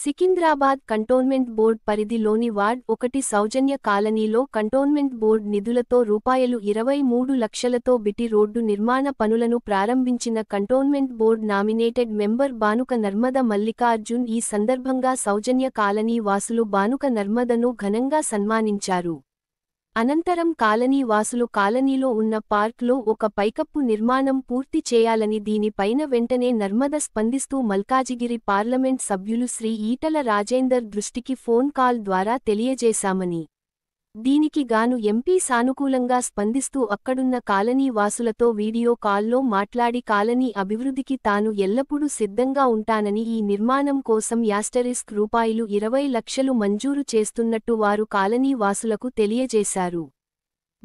Secunderabad cantonment board పరిధిలోని ward 1 సౌజన్య కాలనీలో cantonment board నిధులతో రూ23 లక్షలతో బిటి రోడ్డు నిర్మాణ పనులను ప్రారంభించిన cantonment board nominated member Banuka Narmada Mallikarjun ఈ సందర్భంగా సౌజన్య కాలనీ వాసులు బానుక నర్మదను ఘనంగా సన్మానించారు. అనంతరం కాలనీ వాసులు కాలనీలో ఉన్న పార్క్లో ఒక పైకప్పు నిర్మాణం పూర్తి చేయాలని దీనిపైన వెంటనే నర్మద స్పందిస్తూ మల్కాజిగిరి పార్లమెంట్ సభ్యులు శ్రీ ఈటల రాజేందర్ దృష్టికి ఫోన్ కాల్ ద్వారా తెలియజేశామని, దీనికి గాను ఎంపీ సానుకూలంగా స్పందిస్తూ అక్కడున్న కాలనీ వాసులతో వీడియో కాల్లో మాట్లాడి కాలనీ అభివృద్ధికి తాను ఎల్లప్పుడూ సిద్ధంగా ఉంటానని, ఈ నిర్మాణం కోసం రూ20 లక్షలు మంజూరు చేస్తున్నట్టు వారు కాలనీ వాసులకు తెలియజేశారు.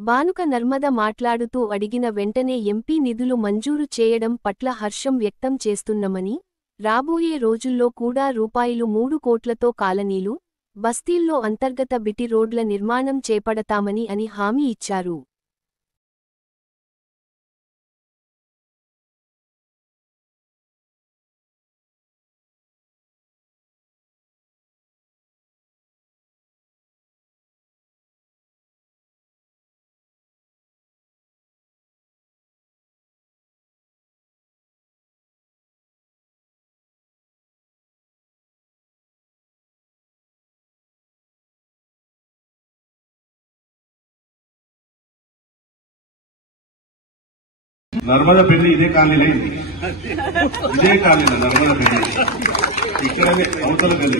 బానుక నర్మద మాట్లాడుతూ అడిగిన వెంటనే ఎంపీ నిధులు మంజూరు చేయడం పట్ల హర్షం వ్యక్తం చేస్తున్నామని, రాబోయే రోజుల్లో కూడా రూ3 కోట్లతో కాలనీలు, బస్తీల్లో అంతర్గత బిటి రోడ్ల నిర్మాణం చేపడతామని అని హామీ ఇచ్చారు. నర్మద పెళ్లి ఇదే కాలనీలో ఇదే కాలనీలో నర్మద పెళ్లి ఇక్కడనే అవతల పెళ్లి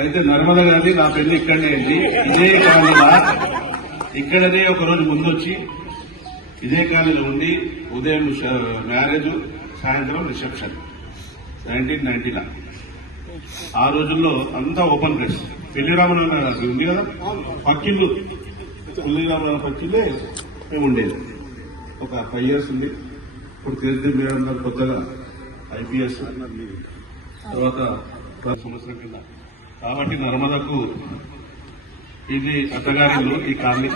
అయితే నర్మద గారి నా పెళ్లి ఇక్కడనే అయింది. ఇదే కాలనీలో ఇక్కడనే ఒకరోజు ముందొచ్చి ఇదే కాలనీలో ఉండి ఉదయం మ్యారేజ్, సాయంత్రం రిసెప్షన్ 1990లో. ఆ రోజుల్లో అంతా ఓపెన్ ప్లేస్. పెళ్లి రామనగర్ ఉంది కదా, పక్కిల్లు పెళ్లి రామనగర్ పక్కిల్లే మేము ఉండేది. ఒక 5 years ఉంది. ఇప్పుడు తీర్థం మేడం కొత్తగా IPS తర్వాత సంవత్సరం కింద. కాబట్టి నర్మదకు ఇది అత్తగారిలో ఈ కాలనీ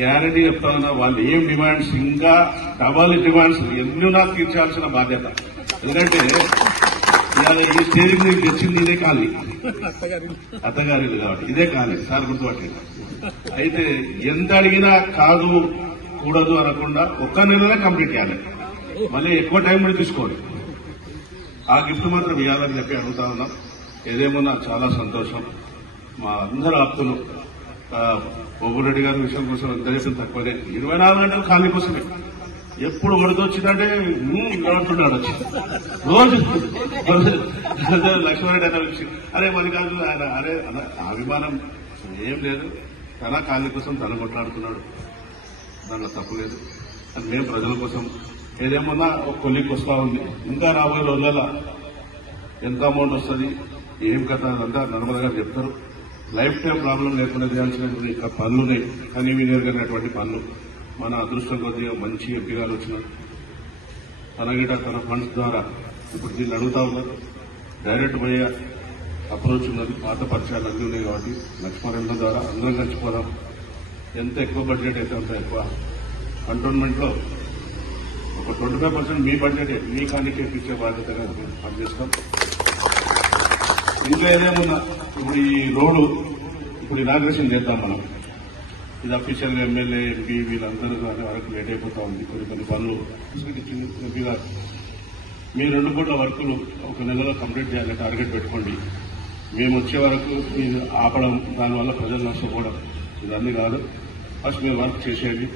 గ్యారంటీ చెప్తా ఉన్నా. వాళ్ళు ఏం డిమాండ్స్, ఇంకా డబల్ డిమాండ్స్ ఎన్నో తీర్చాల్సిన బాధ్యత. ఎందుకంటే ఇవాళ ఈ స్టేజ్ మీకు తెచ్చింది ఇదే కాలనీ, అత్తగారిలు కాబట్టి ఇదే కాలనీ సార్ గుర్తుపట్టండి. అయితే ఎంత అడిగినా కాదు కూడదు అనకుండా ఒక్క నెలనే కంప్లీట్ చేయాలి. మళ్ళీ ఎక్కువ టైం కూడా తీసుకోండి. ఆ గిఫ్ట్ మాత్రం ఇవ్వాలని చెప్పి అడుగుతా ఉన్నాం. ఏదేమన్నా చాలా సంతోషం. మా అందరూ ఆప్తులు బొబ్బురెడ్డి గారి విషయం కోసం ఎంత చేసిన తక్కువనే. 24 గంటలు ఖాళీ కోసమే. ఎప్పుడు వడదొచ్చిందంటే గడుపుతున్నాడు వచ్చి రోజు లక్ష్మణరెడ్డి అన్న వచ్చి అరే మరి కాదు ఆయన అరే అభిమానం ఏం లేదు. తన ఖాళీ కోసం తన కొట్లాడుతున్నాడు, దాంట్లో తప్పులేదు. అని మేము ప్రజల కోసం ఏదేమన్నా ఒక కొలికి వస్తా ఉంది. ఇంకా రాబోయే రోజుల ఎంత అమౌంట్ వస్తుంది, ఏం కథ అదంతా నర్మద గారు చెప్తారు. లైఫ్ టైం ప్రాబ్లం లేకుండా చేయాల్సినటువంటి ఇంకా పనులున్నాయి, కానీ వినియోగమైనటువంటి పనులు. మన అదృష్టం కొద్దిగా మంచి ఎంపీ గారు వచ్చినారు. తనగిట తన ఫండ్స్ ద్వారా ఇప్పుడు దీన్ని అడుగుతా ఉన్నారు. డైరెక్ట్ పోయే అప్రోచ్ ఉన్నది. పాత పరిచయాలు అన్నీ ఉన్నాయి కాబట్టి లక్ష్మణ ద్వారా అందరం కలిసిపోదాం. ఎంత ఎక్కువ బడ్జెట్ అయితే అంత ఎక్కువ. కంటోన్మెంట్ లో ఒక 25% మీ బడ్జెట్ మీ కానికి ఇచ్చే బాధ్యతగా పనిచేస్తాం. ఇంకా ఏదేమున్నా ఇప్పుడు ఈ రోడ్డు ఇప్పుడు ఇనాగ్రేషన్ చేద్దాం మనం. ఇది అఫీషియల్ గా ఎమ్మెల్యే, ఎంపీ వీళ్ళందరూ వరకు లేట్ అయిపోతా ఉంది. కొన్ని పనులు ఎంపీ గారు మీ 2 కోట్ల వర్కులు ఒక నెలలో కంప్లీట్ చేయాలి టార్గెట్ పెట్టుకోండి. మేము వచ్చే వరకు మీరు ఆపడం, దానివల్ల ప్రజలు నష్టపోవడం ఇవన్నీ కాదు. ఫస్ట్ మీరు వర్క్ చేసేది.